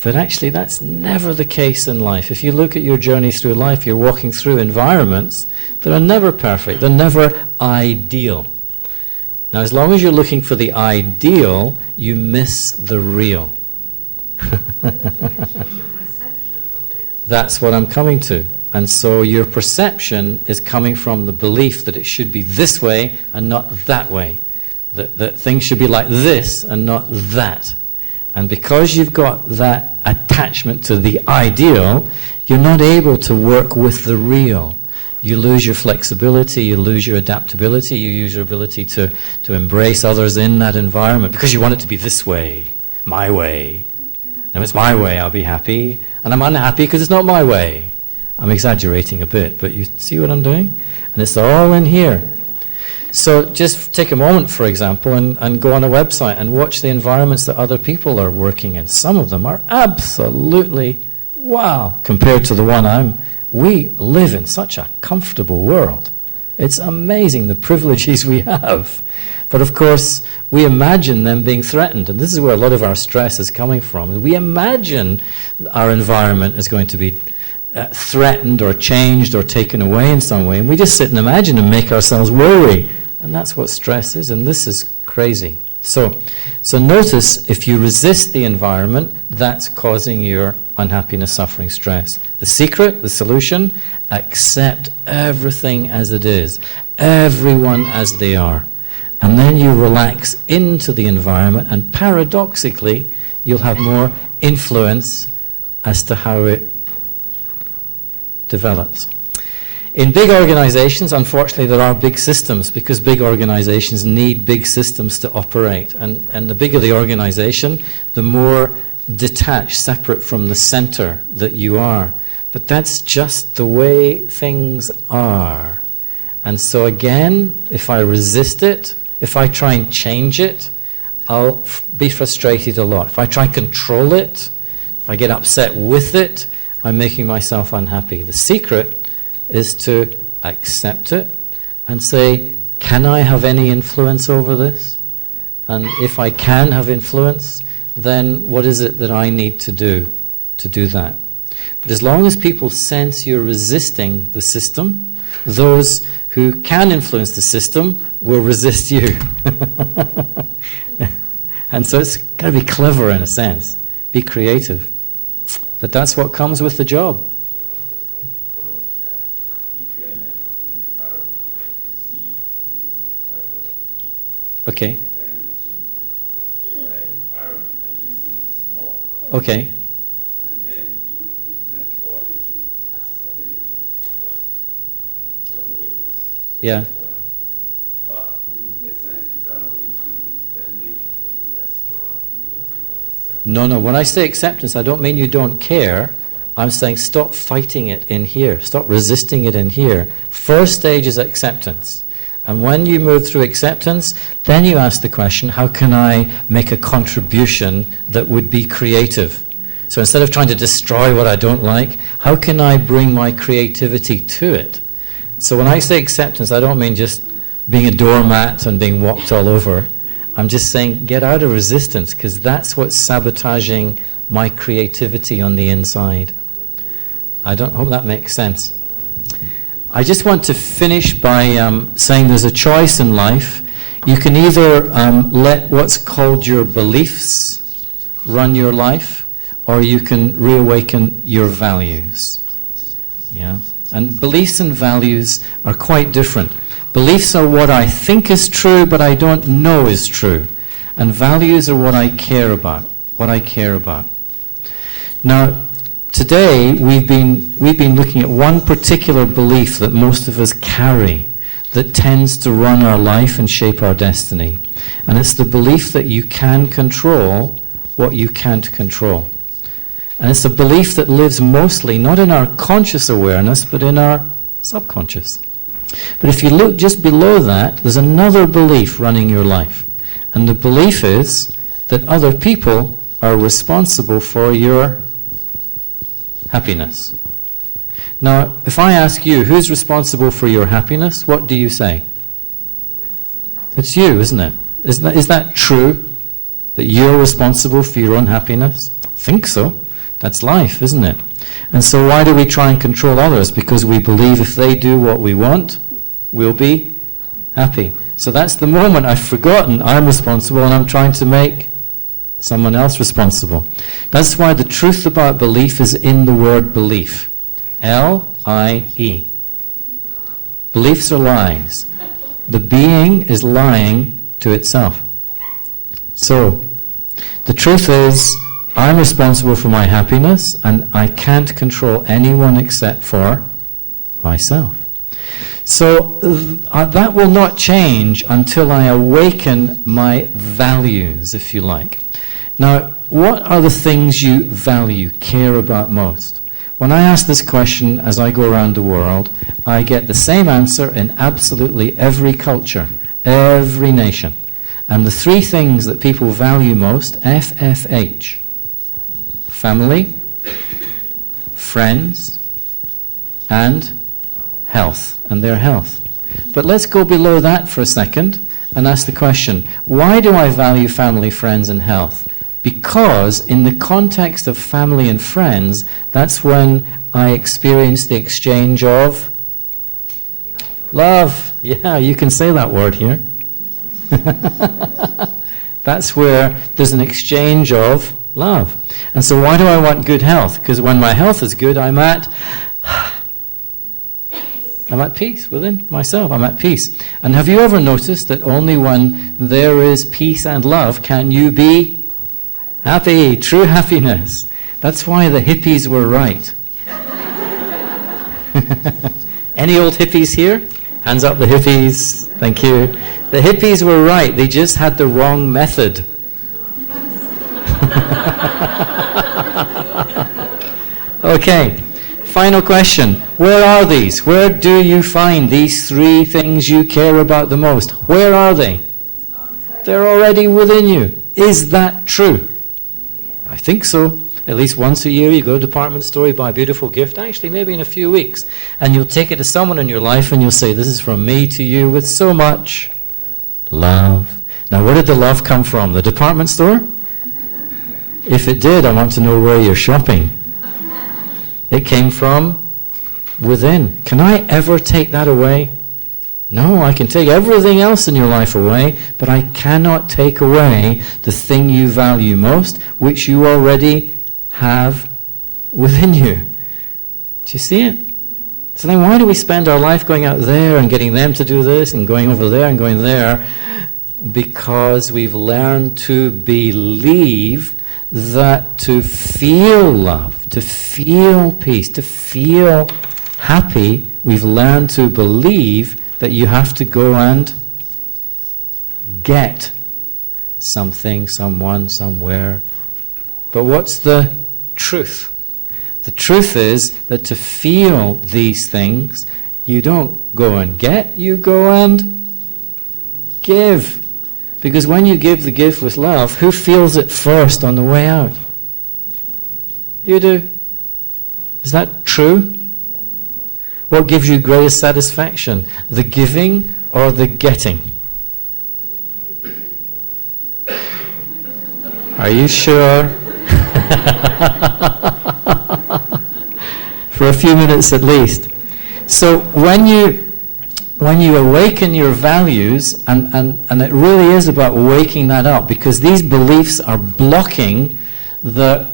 But actually that's never the case in life. If you look at your journey through life, you're walking through environments that are never perfect, they're never ideal. Now as long as you're looking for the ideal, you miss the real. That's what I'm coming to. And so your perception is coming from the belief that it should be this way and not that way. That things should be like this and not that. And because you've got that attachment to the ideal, you're not able to work with the real. You lose your flexibility, you lose your adaptability, you lose your ability to embrace others in that environment because you want it to be this way, my way. And if it's my way, I'll be happy. And I'm unhappy because it's not my way. I'm exaggerating a bit, but you see what I'm doing? And it's all in here. So just take a moment, for example, and go on a website and watch the environments that other people are working in. Some of them are absolutely wow compared to the one we live in such a comfortable world. It's amazing the privileges we have. But of course, we imagine them being threatened, and this is where a lot of our stress is coming from. We imagine our environment is going to be threatened or changed or taken away in some way, and we just sit and imagine and make ourselves worry. And that's what stress is, and this is crazy. So notice, if you resist the environment, that's causing your unhappiness, suffering, stress. The secret, the solution, accept everything as it is, everyone as they are. And then you relax into the environment, and paradoxically, you'll have more influence as to how it develops. In big organizations, unfortunately, there are big systems, because big organizations need big systems to operate. And the bigger the organization, the more detached, separate from the center that you are. But that's just the way things are. And so again, if I resist it, if I try and change it, I'll be frustrated a lot. If I try and control it, if I get upset with it, I'm making myself unhappy. The secret is to accept it and say, can I have any influence over this? And if I can have influence, then what is it that I need to do that? But as long as people sense you're resisting the system, those who can influence the system will resist you. And so it's got to be clever in a sense, be creative. But that's what comes with the job. Okay. Okay. And then you tend to fall into accepting it just the way it is. Yeah. But in a sense, is that not going to instead make you feel less powerful because you just accept? No. When I say acceptance, I don't mean you don't care. I'm saying stop fighting it in here. Stop resisting it in here. First stage is acceptance. And when you move through acceptance, then you ask the question, how can I make a contribution that would be creative? So instead of trying to destroy what I don't like, how can I bring my creativity to it? So when I say acceptance, I don't mean just being a doormat and being walked all over. I'm just saying get out of resistance, because that's what's sabotaging my creativity on the inside. I don't hope that makes sense. I just want to finish by saying there's a choice in life. You can either let what's called your beliefs run your life, or you can reawaken your values. Yeah? And beliefs and values are quite different. Beliefs are what I think is true, but I don't know is true. And values are what I care about, Now, today, we've been looking at one particular belief that most of us carry that tends to run our life and shape our destiny. And it's the belief that you can control what you can't control. And it's a belief that lives mostly not in our conscious awareness, but in our subconscious. But if you look just below that, there's another belief running your life. And the belief is that other people are responsible for your happiness. Now, if I ask you, who's responsible for your happiness, what do you say? It's you, isn't it? Is that true? That you're responsible for your own happiness? I think so. That's life, isn't it? And so why do we try and control others? Because we believe if they do what we want, we'll be happy. So that's the moment I've forgotten I'm responsible and I'm trying to make someone else responsible. That's why the truth about belief is in the word belief. L-I-E. Beliefs are lies. The being is lying to itself. So, the truth is, I'm responsible for my happiness, and I can't control anyone except for myself. So, that will not change until I awaken my values, if you like. Now, what are the things you value, care about most? When I ask this question as I go around the world, I get the same answer in absolutely every culture, every nation. And the three things that people value most, FFH, family, friends, and health, and their health. But let's go below that for a second and ask the question, why do I value family, friends, and health? Because in the context of family and friends, that's when I experience the exchange of love. Yeah, you can say that word here. That's where there's an exchange of love. And so why do I want good health? Because when my health is good, I'm at peace within myself. I'm at peace. And have you ever noticed that only when there is peace and love can you be happy? True happiness. That's why the hippies were right. Any old hippies here? Hands up, the hippies. Thank you. The hippies were right. They just had the wrong method. Okay. Final question. Where are these? Where do you find these three things you care about the most? Where are they? They're already within you. Is that true? I think so. At least once a year you go to the department store, you buy a beautiful gift, actually maybe in a few weeks, and you'll take it to someone in your life and you'll say, this is from me to you with so much love. Now, where did the love come from? The department store? If it did, I want to know where you're shopping. It came from within. Can I ever take that away? No, I can take everything else in your life away, but I cannot take away the thing you value most, which you already have within you. Do you see it? So then why do we spend our life going out there and getting them to do this and going over there and going there? Because we've learned to believe that to feel love, to feel peace, to feel happy, we've learned to believe that you have to go and get something, someone, somewhere. But what's the truth? The truth is that to feel these things, you don't go and get, you go and give. Because when you give the gift with love, who feels it first on the way out? You do. Is that true? What gives you greatest satisfaction? The giving or the getting? Are you sure? For a few minutes at least. So when you awaken your values, and it really is about waking that up, because these beliefs are blocking the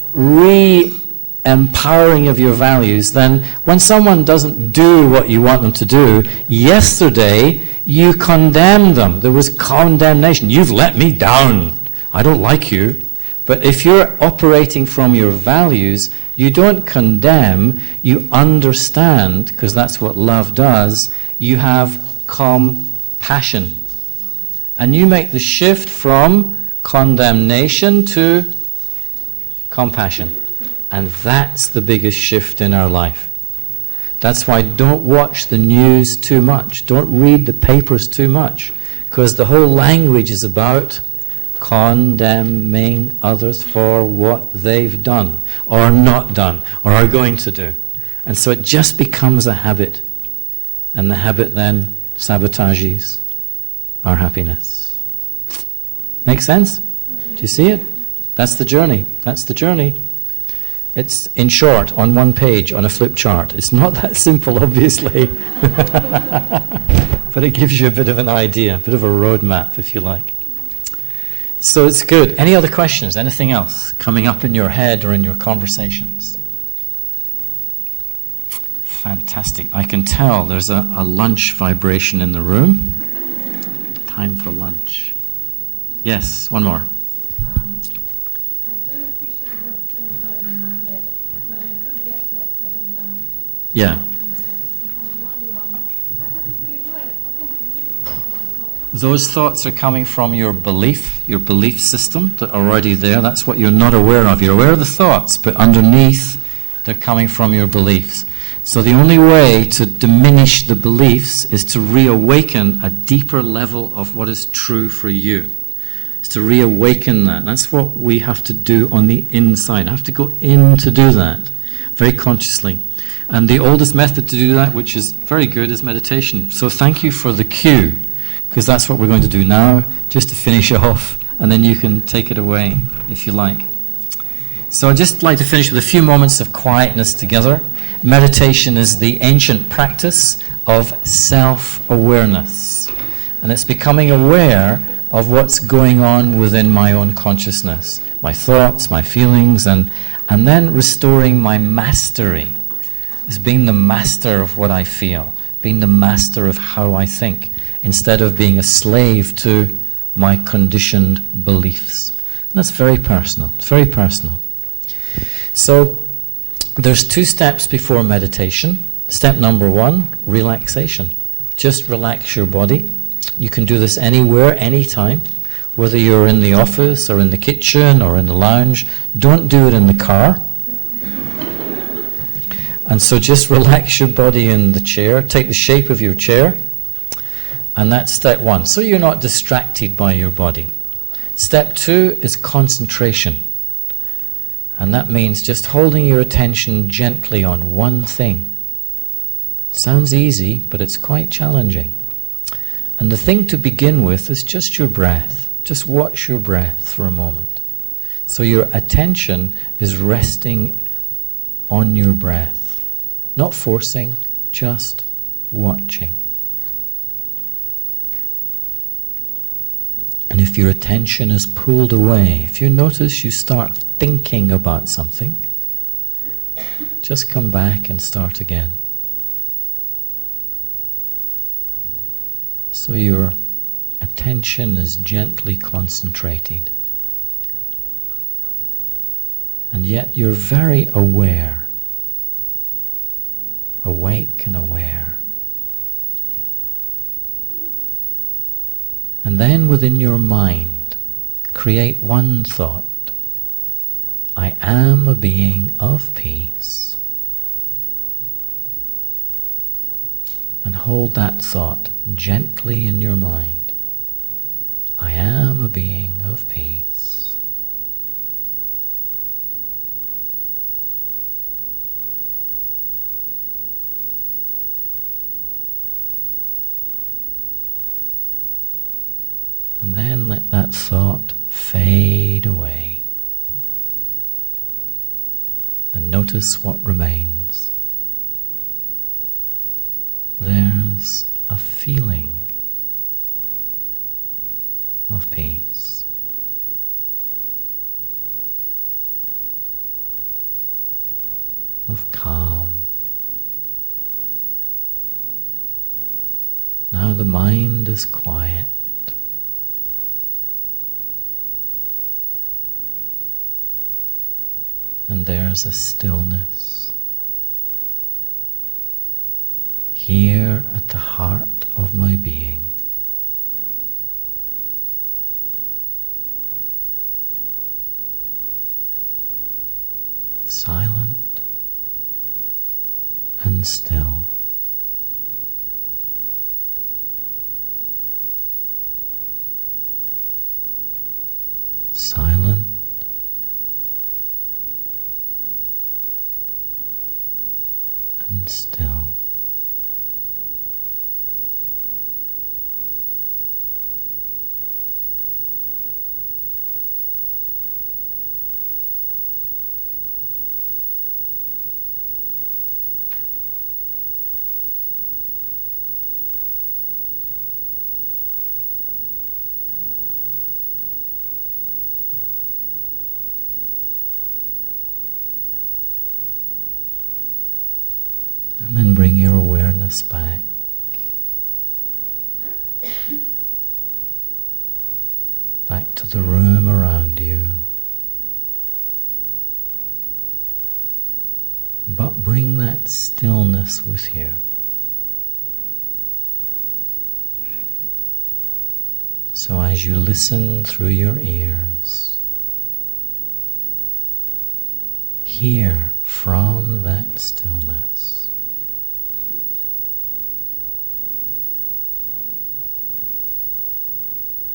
empowering of your values, then when someone doesn't do what you want them to do, yesterday you condemned them. There was condemnation. You've let me down. I don't like you. But if you're operating from your values, you don't condemn, you understand, because that's what love does. You have compassion. And you make the shift from condemnation to compassion. And that's the biggest shift in our life. That's why don't watch the news too much. Don't read the papers too much. Because the whole language is about condemning others for what they've done, or not done, or are going to do. And so it just becomes a habit. And the habit then sabotages our happiness. Make sense? Do you see it? That's the journey. That's the journey. It's in short, on one page, on a flip chart. It's not that simple, obviously. But it gives you a bit of an idea, a bit of a roadmap, if you like. So it's good. Any other questions? Anything else coming up in your head or in your conversations? Fantastic. I can tell there's a lunch vibration in the room. Time for lunch. Yes, one more. Yeah. Those thoughts are coming from your belief system that are already there. That's what you're not aware of. You're aware of the thoughts, but underneath, they're coming from your beliefs. So the only way to diminish the beliefs is to reawaken a deeper level of what is true for you. It's to reawaken that. That's what we have to do on the inside. I have to go in to do that, very consciously. And the oldest method to do that, which is very good, is meditation. So thank you for the cue. because that's what we're going to do now, just to finish off, and then you can take it away if you like. So I'd just like to finish with a few moments of quietness together. Meditation is the ancient practice of self-awareness, and it's becoming aware of what's going on within my own consciousness, my thoughts, my feelings, and then restoring my mastery. It's being the master of what I feel, being the master of how I think, instead of being a slave to my conditioned beliefs. And that's very personal. It's very personal. So there's 2 steps before meditation. Step number 1, relaxation. Just relax your body. You can do this anywhere, anytime, whether you're in the office or in the kitchen or in the lounge. Don't do it in the car. And so just relax your body in the chair. Take the shape of your chair. And that's step 1. So you're not distracted by your body. Step 2 is concentration. And that means just holding your attention gently on one thing. Sounds easy, but it's quite challenging. And the thing to begin with is just your breath. Just watch your breath for a moment. So your attention is resting on your breath. Not forcing, just watching. And if your attention is pulled away, if you notice you start thinking about something, just come back and start again. So your attention is gently concentrated. And yet you're very aware, awake and aware. And then within your mind, create one thought. I am a being of peace. And hold that thought gently in your mind. I am a being of peace. And then let that thought fade away. And notice what remains. There's a feeling of peace. Of calm. Now the mind is quiet. And there's a stillness here at the heart of my being. Silent and still. Silent and still. And then bring your awareness back. Back to the room around you. But bring that stillness with you. So as you listen through your ears, hear from that stillness.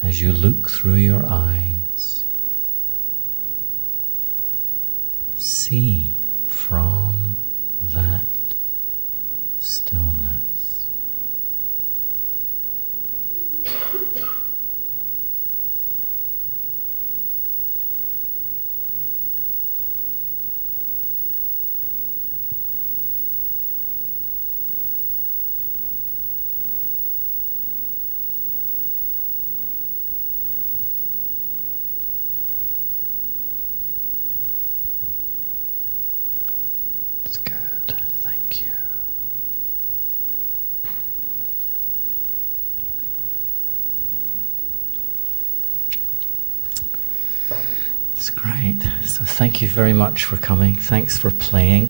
As you look through your eyes, see from that stillness. It's great. So thank you very much for coming. Thanks for playing.